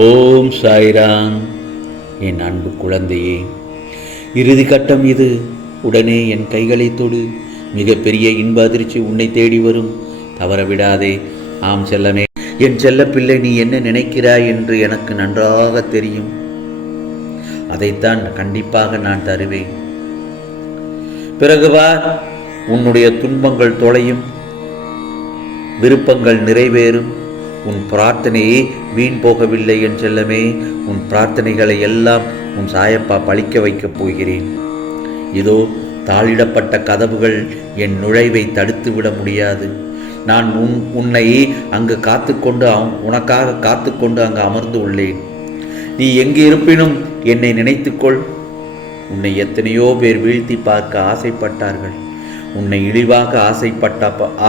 ஓம் சாய்ராம். என் அன்பு குழந்தையே, இறுதி கட்டம் இது. உடனே என் கைகளை தொடு. மிகப்பெரிய இன்ப அதிர்ச்சி உன்னை தேடி வரும். தவறவிடாதே. ஆம் செல்லமே, என் செல்ல பிள்ளை, நீ என்ன நினைக்கிறாய் என்று எனக்கு நன்றாக தெரியும். அதைத்தான் கண்டிப்பாக நான் தருவேன். பிறகு வா, உன்னுடைய துன்பங்கள் தொலையும், விருப்பங்கள் நிறைவேறும். உன் பிரார்த்தனையே வீண் போகவில்லை என் செல்லமே. உன் பிரார்த்தனைகளை எல்லாம் உன் சாயப்பா பழிக்க வைக்கப் போகிறேன். இதோ தாளிடப்பட்ட கதவுகள் என் நுழைவை தடுத்துவிட முடியாது. நான் உன்னை அங்கு உனக்காக காத்துக்கொண்டு அங்கு அமர்ந்து உள்ளேன். நீ எங்கு இருப்பினும் என்னை நினைத்துக்கொள். உன்னை எத்தனையோ பேர் வீழ்த்தி பார்க்க ஆசைப்பட்டார்கள். உன்னை இழிவாக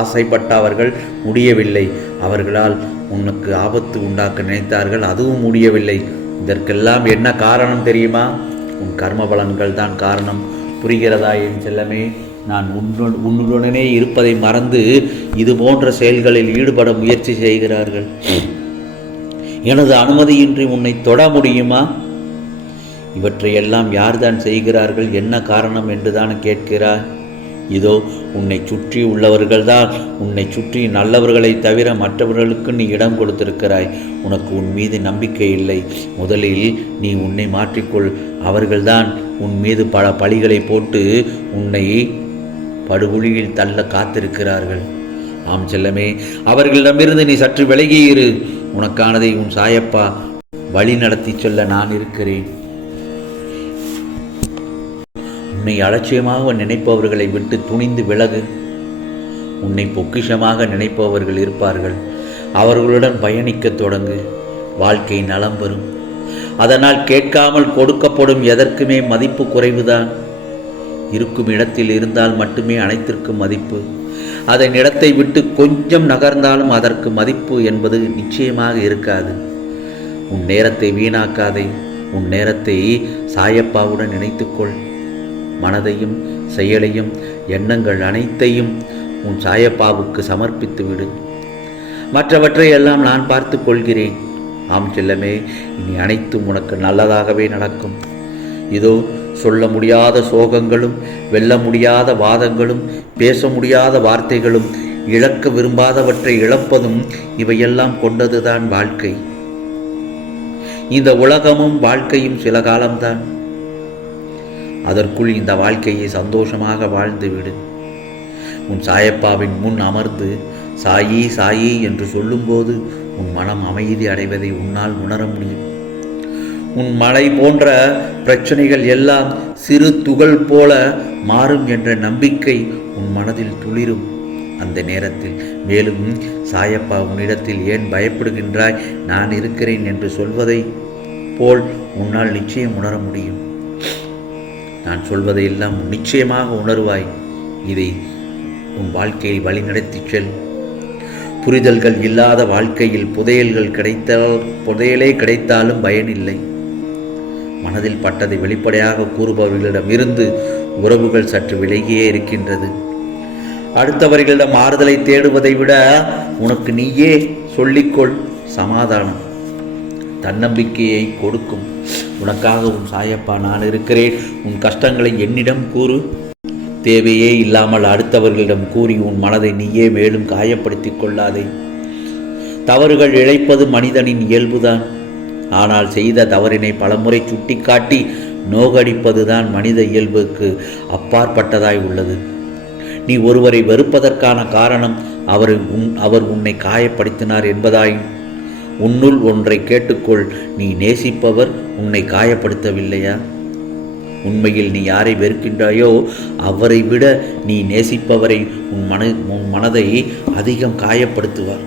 ஆசைப்பட்டவர்கள் முடியவில்லை. அவர்களால் உனக்கு ஆபத்து உண்டாக்க நினைத்தார்கள், அதுவும் முடியவில்லை. இதற்கெல்லாம் என்ன காரணம் தெரியுமா? உன் கர்ம பலன்கள் தான் காரணம். புரிகிறதா என் செல்லமே? நான் உன்னுடனே இருப்பதை மறந்து இது போன்ற செயல்களில் ஈடுபட முயற்சி செய்கிறார்கள். எனது அனுமதியின்றி உன்னை தொட முடியுமா? இவற்றையெல்லாம் யார்தான் செய்கிறார்கள், என்ன காரணம் என்றுதான் கேட்கிறாய். இதோ உன்னை சுற்றி உள்ளவர்கள்தான். உன்னை சுற்றி நல்லவர்களை தவிர மற்றவர்களுக்கு நீ இடம் கொடுத்திருக்கிறாய். உனக்கு உன் மீது நம்பிக்கை இல்லை. முதலில் நீ உன்னை மாற்றிக்கொள். அவர்கள்தான் உன் மீது பல பழிகளை போட்டு உன்னை படுகுழியில் தள்ள காத்திருக்கிறார்கள். ஆம் செல்லமே, அவர்களிடமிருந்து நீ சற்று விலகியிரு. உனக்கானதை உன் சாயப்பா வழி நடத்தி சொல்ல நான் இருக்கிறேன். உன்னை அலட்சியமாக நினைப்பவர்களை விட்டு துணிந்து விலகு. உன்னை பொக்கிஷமாக நினைப்பவர்கள் இருப்பார்கள். அவர்களுடன் பயணிக்க தொடங்கு. வாழ்க்கை நலம் பெறும். அதனால் கேட்காமல் கொடுக்கப்படும் எதற்குமே மதிப்பு குறைவுதான். இருக்கும் இடத்தில் இருந்தால் மட்டுமே அனைத்திற்கும் மதிப்பு. அதன் இடத்தை விட்டு கொஞ்சம் நகர்ந்தாலும் அதற்கு மதிப்பு என்பது நிச்சயமாக இருக்காது. உன் நேரத்தை வீணாக்காதே. உன் நேரத்தை சாயப்பாவுடன் நினைத்துக்கொள். மனதையும் செயலையும் எண்ணங்கள் அனைத்தையும் உன் சாயப்பாவுக்கு சமர்ப்பித்து விடு. மற்றவற்றை எல்லாம் நான் பார்த்து கொள்கிறேன். ஆம் செல்லமே, இனி அனைத்தும் உனக்கு நல்லதாகவே நடக்கும். இதோ சொல்ல முடியாத சோகங்களும், வெல்ல முடியாத வாதங்களும், பேச முடியாத வார்த்தைகளும், இழக்க விரும்பாதவற்றை இழப்பதும் இவையெல்லாம் கொண்டதுதான் வாழ்க்கை. இந்த உலகமும் வாழ்க்கையும் சில காலம்தான். அதற்குள் இந்த வாழ்க்கையை சந்தோஷமாக வாழ்ந்துவிடு. உன் சாயப்பாவின் முன் அமர்ந்து சாயி சாயி என்று சொல்லும்போது உன் மனம் அமைதி அடைவதை உன்னால் உணர முடியும். உன் மலை போன்ற பிரச்சனைகள் எல்லாம் சிறு துகள் போல மாறும் என்ற நம்பிக்கை உன் மனதில் துளிரும் அந்த நேரத்தில். மேலும் சாயப்பா உன்னிடத்தில் ஏன் பயப்படுகின்றாய், நான் இருக்கிறேன் என்று சொல்வதை போல் உன்னால் நிச்சயம் உணர முடியும். நான் சொல்வதையெல்லாம் நிச்சயமாக உணர்வாய். இதை உன் வாழ்க்கையை வழிநடத்தி செல். புரிதல்கள் இல்லாத வாழ்க்கையில் புதையலே கிடைத்தாலும் பயனில்லை. மனதில் பட்டதை வெளிப்படையாக கூறுபவர்களிடம் இருந்து உறவுகள் சற்று விலகியே இருக்கின்றது. அடுத்தவர்களிடம் ஆறுதலை தேடுவதை விட உனக்கு நீயே சொல்லிக்கொள். சமாதானம் தன்னம்பிக்கையை கொடுக்கும். உனக்காக உன் சாயப்பா நான் இருக்கிறேன். உன் கஷ்டங்களை என்னிடம் கூறு. தேவையே இல்லாமல் அடுத்தவர்களிடம் கூறி உன் மனதை நீயே மேலும் காயப்படுத்தி கொள்ளாதே. தவறுகள் இழைப்பது மனிதனின் இயல்புதான். ஆனால் செய்த தவறினை பலமுறை சுட்டிக்காட்டி நோகடிப்பதுதான் மனித இயல்புக்கு அப்பாற்பட்டதாய் உள்ளது. நீ ஒருவரை வெறுப்பதற்கான காரணம் அவர் உன்னை காயப்படுத்தினார் என்பதாயும் உன்னுள் ஒன்றை கேட்டுக்கொள். நீ நேசிப்பவர் உன்னை காயப்படுத்தவில்லையா? உண்மையில் நீ யாரை வெறுக்கின்றாயோ அவரை விட நீ நேசிப்பவரை உன் மனதை அதிகம் காயப்படுத்துவார்.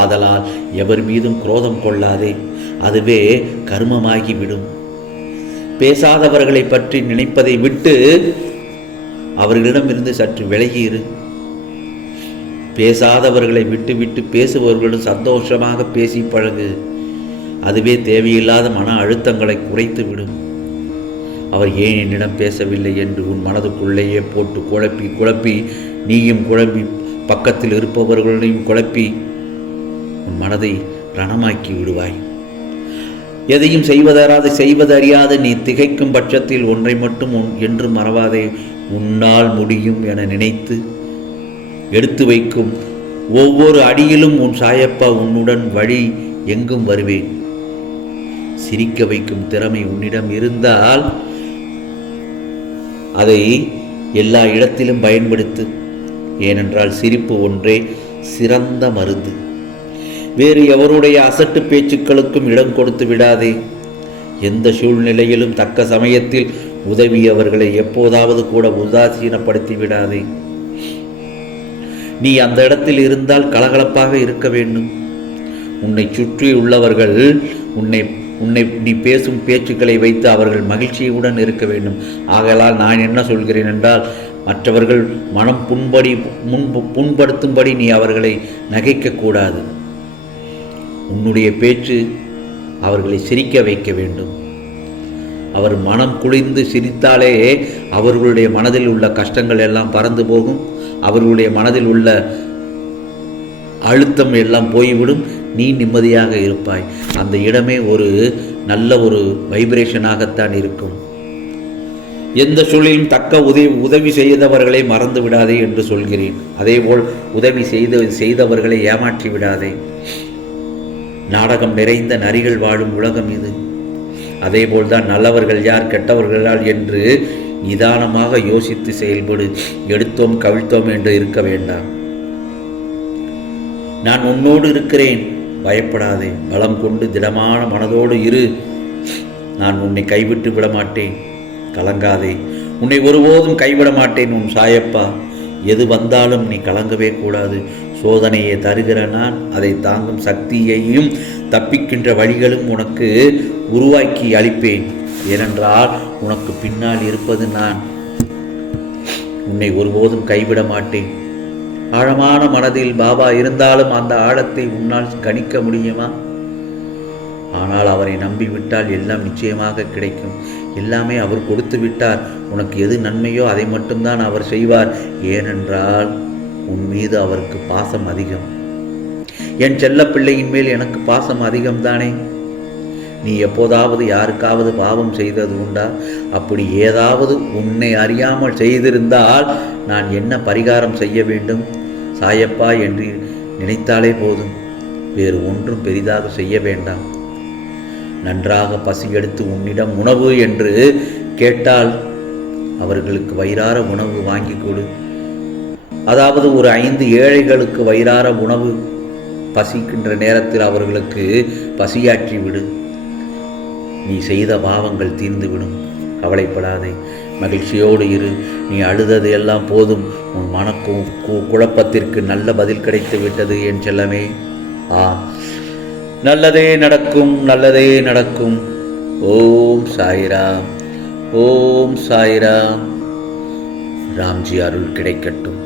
ஆதலால் எவர் மீதும் குரோதம் கொள்ளாதே. அதுவே கர்மமாகிவிடும். பேசாதவர்களை பற்றி நினைப்பதை விட்டு அவர்களிடமிருந்து சற்று விலகியிரு. பேசாதவர்களை விட்டு பேசுபவர்களும் சந்தோஷமாக பேசி பழகு. அதுவே தேவையில்லாத மன அழுத்தங்களை குறைத்து விடும். அவர் ஏன் என்னிடம் பேசவில்லை என்று உன் மனதுக்குள்ளேயே போட்டு குழப்பி நீயும் குழம்பி பக்கத்தில் இருப்பவர்களையும் குழப்பி உன் மனதை ரணமாக்கி விடுவாய். எதையும் செய்வதறியாத நீ திகைக்கும் பட்சத்தில் ஒன்றை மட்டும் என்று மறவாதே, உன்னால் முடியும் என நினைத்து எடுத்து வைக்கும் ஒவ்வொரு அடியிலும் உன் சாயப்பா உன்னுடன் வழி எங்கும் வருவேன். சிரிக்க வைக்கும் திறமை உன்னிடம் இருந்தால் அதை எல்லா இடத்திலும் பயன்படுத்து. ஏனென்றால் சிரிப்பு ஒன்றே சிறந்த மருந்து. வேறு எவருடைய அசட்டு பேச்சுக்களுக்கும் இடம் கொடுத்து விடாதே. எந்த சூழ்நிலையிலும் தக்க சமயத்தில் உதவியவர்களை எப்போதாவது கூட உதாசீனப்படுத்தி விடாதே. நீ அந்த இடத்தில் இருந்தால் கலகலப்பாக இருக்க வேண்டும். உன்னை சுற்றி உள்ளவர்கள் உன்னை நீ பேசும் பேச்சுக்களை வைத்து அவர்கள் மகிழ்ச்சியுடன் இருக்க வேண்டும். ஆகையால் நான் என்ன சொல்கிறேன் என்றால், மற்றவர்கள் மனம் புண்படுத்தும்படி நீ அவர்களை நகைக்கக்கூடாது. உன்னுடைய பேச்சு அவர்களை சிரிக்க வைக்க வேண்டும். அவர் மனம் குளிர்ந்து சிரித்தாலே அவர்களுடைய மனதில் உள்ள கஷ்டங்கள் எல்லாம் பறந்து போகும். அவர்களுடைய மனதில் உள்ள அழுத்தம் எல்லாம் போய்விடும். நீ நிம்மதியாக இருப்பாய். அந்த இடமே ஒரு நல்ல ஒரு வைப்ரேஷனாகத்தான் இருக்கும். எந்த சூழலிலும் தக்க உதவி செய்தவர்களை மறந்து விடாதே என்று சொல்கிறேன். அதேபோல் உதவி செய்தவர்களை ஏமாற்றி விடாதே. நாடகம் நிறைந்த நரிகள் வாழும் உலகம் இது. அதேபோல்தான் நல்லவர்கள் யார் கெட்டவர்கள் யார் என்று நிதானமாக யோசித்து செயல்படு. எடுத்தோம் கவிழ்த்தோம் என்று இருக்க வேண்டாம். நான் உன்னோடு இருக்கிறேன், பயப்படாதே. பலம் கொண்டு திடமான மனதோடு இரு. நான் உன்னை கைவிட்டு விட மாட்டேன், கலங்காதே. உன்னை ஒருபோதும் கைவிட மாட்டேன் உன் சாயப்பா. எது வந்தாலும் நீ கலங்கவே கூடாது. சோதனையை தருகிற நான் அதை தாங்கும் சக்தியையும் தப்பிக்கின்ற வழிகளும் உனக்கு உருவாக்கி அளிப்பேன். ஏனென்றால் உனக்கு பின்னால் இருப்பது நான். உன்னை ஒருபோதும் கைவிட மாட்டேன். ஆழமான மனதில் பாபா இருந்தாலும் அந்த ஆழத்தை உன்னால் கணிக்க முடியுமா? ஆனால் அவரை நம்பிவிட்டால் எல்லாம் நிச்சயமாக கிடைக்கும். எல்லாமே அவர் கொடுத்து விட்டார். உனக்கு எது நன்மையோ அதை மட்டும்தான் அவர் செய்வார். ஏனென்றால் உன் மீது அவருக்கு பாசம் அதிகம். என் செல்ல பிள்ளையின் மேல் எனக்கு பாசம் அதிகம்தானே. நீ எப்போதாவது யாருக்காவது பாவம் செய்தது உண்டா? அப்படி ஏதாவது உன்னை அறியாமல் செய்திருந்தால் நான் என்ன பரிகாரம் செய்ய வேண்டும்? சாயப்பா என்று நினைத்தாலே போதும். வேறு ஒன்றும் பெரிதாக செய்ய வேண்டாம். நன்றாக பசி எடுத்து உன்னிடம் உணவு என்று கேட்டால் அவர்களுக்கு வயிறார உணவு வாங்கி கொடு. அதாவது ஒரு 5 ஏழைகளுக்கு வயிறார உணவு பசிக்கின்ற நேரத்தில் அவர்களுக்கு பசியாற்றி விடு. நீ செய்த பாவங்கள் தீர்ந்துவிடும். கவலைப்படாதே, மகிழ்ச்சியோடு இரு. நீ அழுதது எல்லாம் போதும். உன் குழப்பத்திற்கு நல்ல பதில் கிடைத்து விட்டது என் செல்லமே. நல்லதே நடக்கும், நல்லதே நடக்கும். ஓம் சாய்ராம், ஓம் சாய்ராம். ராம்ஜி அருள் கிடைக்கட்டும்.